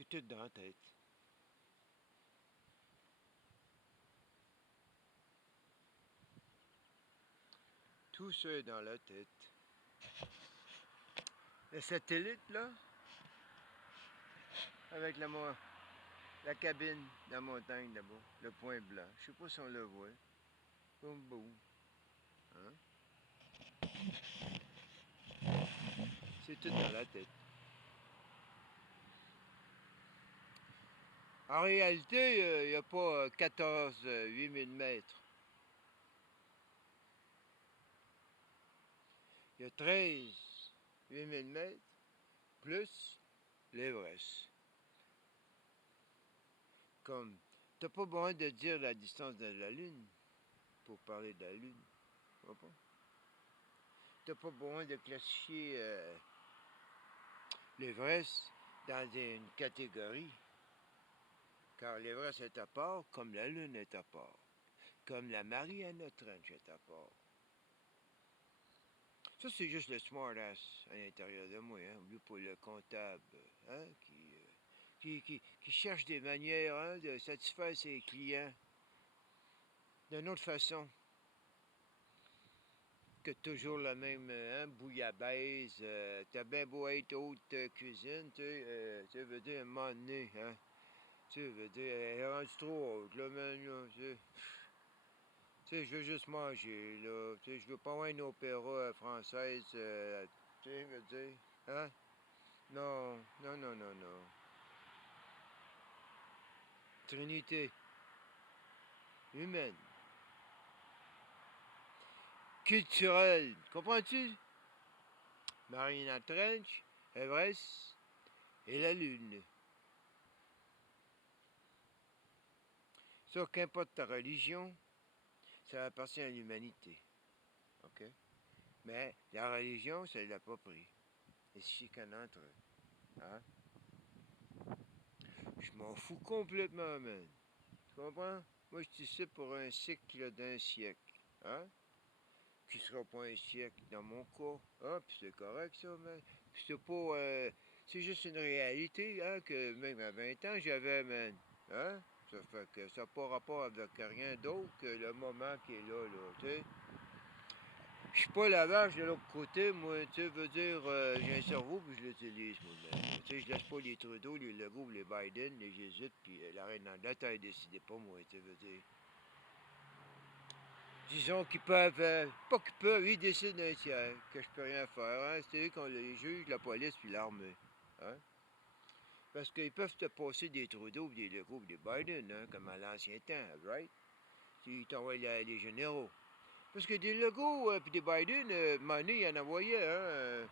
C'est tout dans la tête. Tout ça est dans la tête. Le satellite, là, avec la cabine de la montagne là-bas, le point blanc. Je sais pas si on le voit. Boum, boum. Hein? C'est tout dans la tête. En réalité, il n'y a pas 14 8000 mètres. Il y a 13 8000 mètres plus l'Everest. Comme, t'as pas besoin de dire la distance de la Lune pour parler de la Lune. Tu vois pas? T'as pas besoin de classifier l'Everest dans une catégorie. Car l'Everest est à part, comme la Lune est à part. Comme la Mariana Trench est à part. Ça, c'est juste le smart-ass à l'intérieur de moi, hein. Oublie pas le comptable, hein, qui cherche des manières, hein, de satisfaire ses clients d'une autre façon que toujours la même, hein, bouillabaisse. T'as bien beau être haute cuisine, tu veux dire, à un moment donné, hein, tu veux dire, elle est rendue trop haute, là, man, là, tu sais, je veux juste manger, là, tu sais, je veux pas avoir une opéra française, tu sais, je veux dire, hein? Non, non, non, non, non. Trinité humaine, culturelle, comprends-tu? Mariana Trench, Everest et la Lune. Ça, qu'importe ta religion, ça appartient à l'humanité. OK? Mais la religion, ça ne l'a pas pris. Et c'est chicane entre eux. Hein? Je m'en fous complètement, man. Tu comprends? Moi, je suis ici pour un cycle d'un siècle. Hein? Qui sera pas un siècle dans mon cas. Ah, puis c'est correct, ça, man. Puis c'est pas... c'est juste une réalité, hein, que même à 20 ans, j'avais, man. Hein? Ça fait que ça n'a pas rapport avec rien d'autre que le moment qui est là, tu sais. Je suis pas la vache de l'autre côté, moi, tu sais, veux dire, j'ai un cerveau, puis je l'utilise, moi, même. Tu sais, je laisse pas les Trudeau, les Legault, les Biden, les Jésuites, puis la reine d'Angleterre décider pas, moi, tu sais, veux dire. Disons qu'ils peuvent, pas qu'ils peuvent, ils décident d'un tiers, que je peux rien faire, hein. C'est eux qui ont les juges, la police, puis l'armée, hein. Parce qu'ils peuvent te passer des Trudeau, des Legault, des Biden, hein, comme à l'ancien temps, right? Ils t'envoient les généraux. Parce que des Legault puis des Biden, Money, il en envoyait, hein.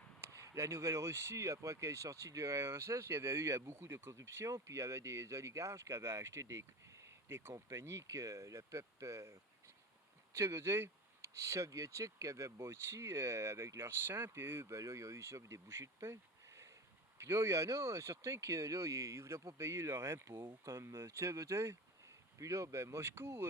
La Nouvelle-Russie, après qu'elle est sortie de l'URSS, il y avait eu beaucoup de corruption, puis il y avait des oligarches qui avaient acheté des compagnies que le peuple, tu veux dire, soviétique qui avaient bâti avec leur sang, puis eux, ben là, ils ont eu ça pour des bouchées de pain. Puis là, il y en a certains qui, là, ils ne voulaient pas payer leur impôt, comme, tu veux dire. Puis là, ben, Moscou,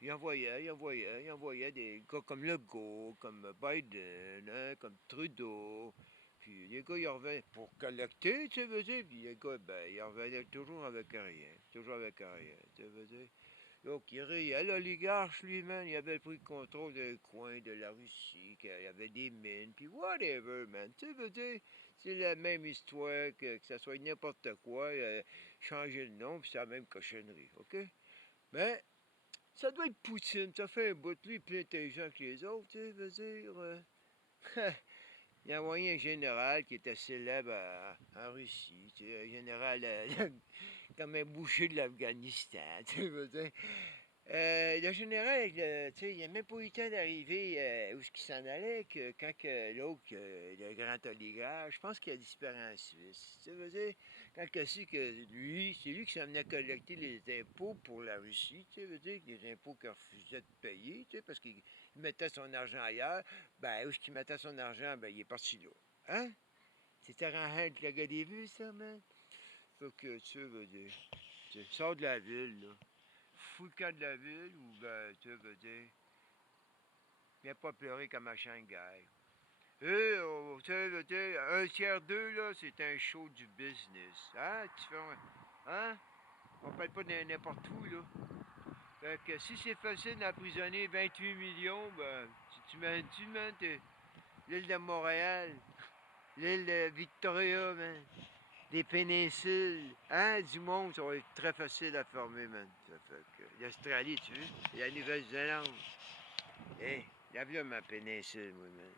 il envoyait des gars comme Legault, comme Biden, hein, comme Trudeau. Puis les gars, ils revenaient pour collecter, tu veux dire. Puis les gars, ben, ils revenaient toujours avec rien. Toujours avec rien, tu veux dire. Donc, il riait. L'oligarche, lui-même, il avait pris le contrôle d'un coin de la Russie, qu'il y avait des mines, puis whatever, man. Tu veux dire, c'est la même histoire, que ça soit n'importe quoi, changer le nom, puis c'est la même cochonnerie, OK? Mais ça doit être Poutine, ça fait un bout, lui, plus intelligent que les autres, tu sais, veux dire. Il y a envoyé un général qui était célèbre en Russie, tu sais, un général comme un boucher de l'Afghanistan, tu veux dire. Le général, tu sais, il n'a même pas eu le temps d'arriver où ce qu'il s'en allait, que quand que l'autre, le grand oligarque, je pense qu'il a disparu en Suisse. Tu veux dire, quand que lui, c'est lui qui s'en venait collecter les impôts pour la Russie, tu veux dire, les impôts qu'il refusait de payer, tu sais, parce qu'il mettait son argent ailleurs, ben, où est-ce qu'il mettait son argent, ben, il est parti là. Hein? C'était rend le gars des vues, ça, man? Fait que, tu veux dire, tu sors de la ville, là. Fous le camp de la ville ou ben, tu veux dire, viens pas pleurer comme à Shanghai. Un tiers d'eux, là, c'est un show du business. Hein? Hein? On parle pas de n'importe où, là. Fait que si c'est facile d'emprisonner 28 millions, ben, tu m'imagines, man, l'île de Montréal, l'île de Victoria, man, des péninsules, hein, du monde, ça va être très facile à former, man. Ça fait que l'Australie, tu veux, et la Nouvelle-Zélande. Hé, lave là ma péninsule, moi, man.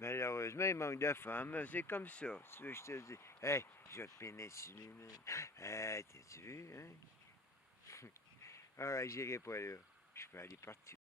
Malheureusement, il manque de femmes, c'est comme ça. Tu veux que je te dise, hey, je vais te péninsuler, man. Tu vu, hein? Alright, j'irai pas là. Je peux aller partout.